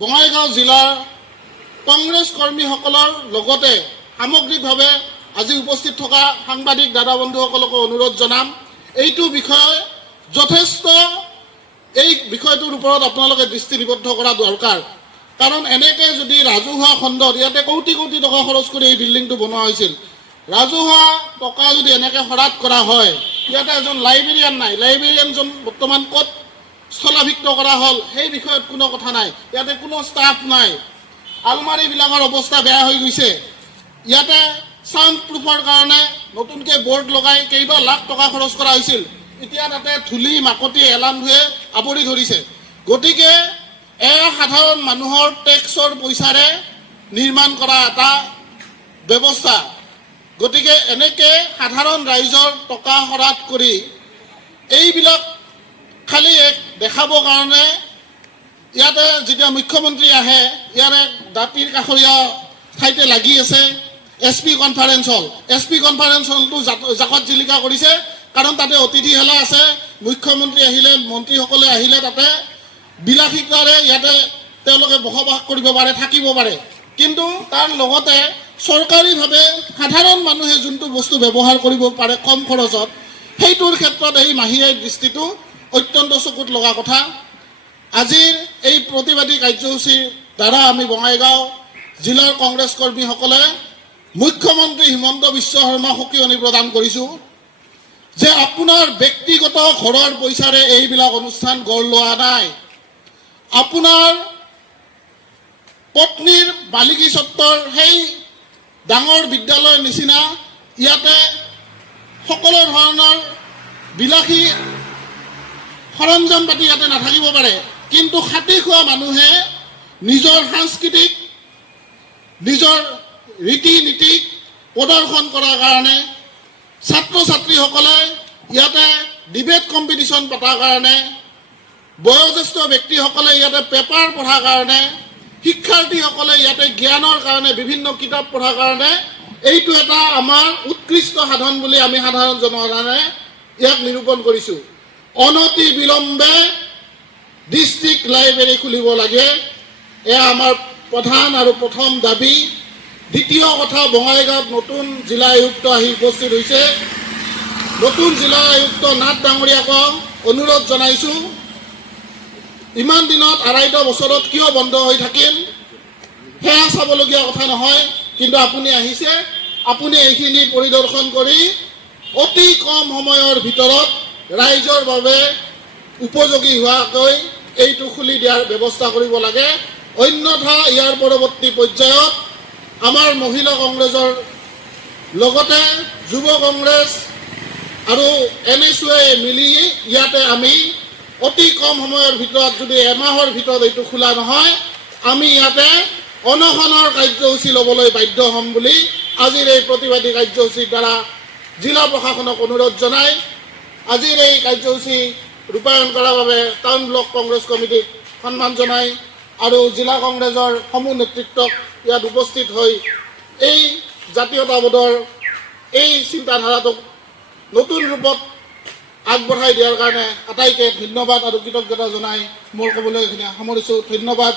বঙাইগাঁও জিলাৰ কংগ্ৰেছ কৰ্মীসকলৰ লগতে সামগ্ৰিকভাৱে আজি উপস্থিত থকা সাংবাদিক দাদা বন্ধুসকলক অনুৰোধ জনাম এইটো বিষয় যথেষ্ট এই বিষয়টোৰ ওপৰত আপোনালোকে দৃষ্টি নিবদ্ধ কৰা দৰকাৰ কাৰণ এনেকে যদি ৰাজহুৱা খণ্ডত ইয়াতে কোটি কোটি টকা খৰচ কৰি এই বিল্ডিংটো বনোৱা হৈছিল ৰাজহুৱা টকা যদি এনেকে খৰচ কৰা হয় ইয়াতে এজন লাইব্ৰেৰিয়ান নাই লাইব্ৰেৰিয়ানজন বৰ্তমান ক'ত স্থলাভিষিক্ত কৰা হল সেই বিষয়ত কোনো কথা নাই ইয়াতে কোনো ষ্টাফ নাই আলমাৰীবিলাকৰ অৱস্থা বেয়া হৈ গৈছে ইয়াতে সাউণ্ড প্ৰুফৰ কাৰণে নতুনকৈ বৰ্ড লগাই কেইবা লাখ টকা খৰচ কৰা হৈছিল এতিয়া তাতে ধূলি মাকতি এলান্ধুৱে আৱৰি ধৰিছে গতিকে এয়া সাধাৰণ মানুহৰ টেক্সৰ পইচাৰে নিৰ্মাণ কৰা এটা ব্যৱস্থা গতিকে এনেকৈ সাধাৰণ ৰাইজৰ টকা খৰচ কৰি এইবিলাক খালি এক দেখাবৰ কাৰণে ইয়াতে যেতিয়া মুখ্যমন্ত্ৰী আহে ইয়াৰে দাঁতিৰ কাষৰীয়া ঠাইতে লাগি আছে এছপি কনফাৰেন্স হল এছপি কনফাৰেন্স হলটো জাকত জিলিকা কৰিছে কাৰণ তাতে অতিথিশালা আছে মুখ্যমন্ত্ৰী আহিলে মন্ত্ৰীসকলে আহিলে তাতে বিলাসিতাৰে ইয়াতে তেওঁলোকে বসবাস কৰিব পাৰে থাকিব পাৰে কিন্তু তাৰ লগতে চৰকাৰীভাৱে সাধাৰণ মানুহে যোনটো বস্তু ব্যৱহাৰ কৰিব পাৰে কম খৰচত সেইটোৰ ক্ষেত্ৰত এই মাহিয়াই দৃষ্টিটো অত্যন্ত চকুত লগা কথা আজিৰ এই প্ৰতিবাদী কাৰ্যসূচীৰ দ্বাৰা আমি বঙাইগাঁও জিলাৰ কংগ্ৰেছ কৰ্মীসকলে মুখ্যমন্ত্ৰী হিমন্ত বিশ্ব শৰ্মা সকিয়নি প্ৰদান কৰিছোঁ যে আপোনাৰ ব্যক্তিগত ঘৰৰ পইচাৰে এইবিলাক অনুষ্ঠান গঢ় লোৱা নাই আপোনাৰ পত্নীৰ বালিকী সত্ৰৰ সেই ডাঙৰ বিদ্যালয়ৰ নিচিনা ইয়াতে সকলো ধৰণৰ বিলাসী সৰঞ্জাম পাতি ইয়াতে নাথাকিব পাৰে কিন্তু খাটি খোৱা মানুহে নিজৰ সাংস্কৃতিক নিজৰ ৰীতি নীতিক প্ৰদৰ্শন কৰাৰ কাৰণে ছাত্ৰ ছাত্ৰীসকলে ইয়াতে ডিবেট কম্পিটিশ্যন পতাৰ কাৰণে বয়োজ্যেষ্ঠ ব্যক্তিসকলে ইয়াতে পেপাৰ পঢ়াৰ কাৰণে শিক্ষাৰ্থীসকলে ইয়াতে জ্ঞানৰ কাৰণে বিভিন্ন কিতাপ পঢ়াৰ কাৰণে এইটো এটা আমাৰ উৎকৃষ্ট সাধন বুলি আমি সাধাৰণ জনসাধাৰণে ইয়াক নিৰূপণ কৰিছোঁ অনতি বিলম্বে ডিষ্ট্ৰিক্ট লাইব্ৰেৰী খুলিব লাগে এয়া আমাৰ প্ৰধান আৰু প্ৰথম দাবী দ্বিতীয় কথা বঙাইগাঁৱত নতুন জিলা আয়ুক্ত আহি উপস্থিত হৈছে নতুন জিলা আয়ুক্ত নাথ ডাঙৰীয়াক অনুৰোধ জনাইছোঁ ইমান দিনত আঢ়াইটা বছৰত কিয় বন্ধ হৈ থাকিল সেয়া চাবলগীয়া কথা নহয় কিন্তু আপুনি আহিছে আপুনি এইখিনি পৰিদৰ্শন কৰি অতি কম সময়ৰ ভিতৰত ৰাইজৰ বাবে উপযোগী হোৱাকৈ এইটো খুলি দিয়াৰ ব্যৱস্থা কৰিব লাগে অন্যথা ইয়াৰ পৰৱৰ্তী পৰ্যায়ত আমাৰ মহিলা কংগ্ৰেছৰ লগতে যুৱ কংগ্ৰেছ আৰু NSUৱে মিলি ইয়াতে আমি অতি কম সময়ৰ ভিতৰত যদি এমাহৰ ভিতৰত এইটো খোলা নহয় আমি ইয়াতে অনশনৰ কাৰ্যসূচী ল'বলৈ বাধ্য হ'ম বুলি আজিৰ এই প্ৰতিবাদী কাৰ্যসূচীৰ দ্বাৰা জিলা প্ৰশাসনক অনুৰোধ জনাই আজিৰ এই কাৰ্যসূচী ৰূপায়ণ কৰাৰ বাবে টাউন ব্লক কংগ্ৰেছ কমিটিক সন্মান জনাই আৰু জিলা কংগ্ৰেছৰ সমূহ নেতৃত্বক ইয়াত উপস্থিত হৈ এই জাতীয়তাবোধৰ এই চিন্তাধাৰাটোক নতুন ৰূপত আগবঢ়াই দিয়াৰ কাৰণে আটাইকে ধন্যবাদ আৰু কৃতজ্ঞতা জনাই মোৰ ক'বলৈ এইখিনি সামৰিছোঁ ধন্যবাদ।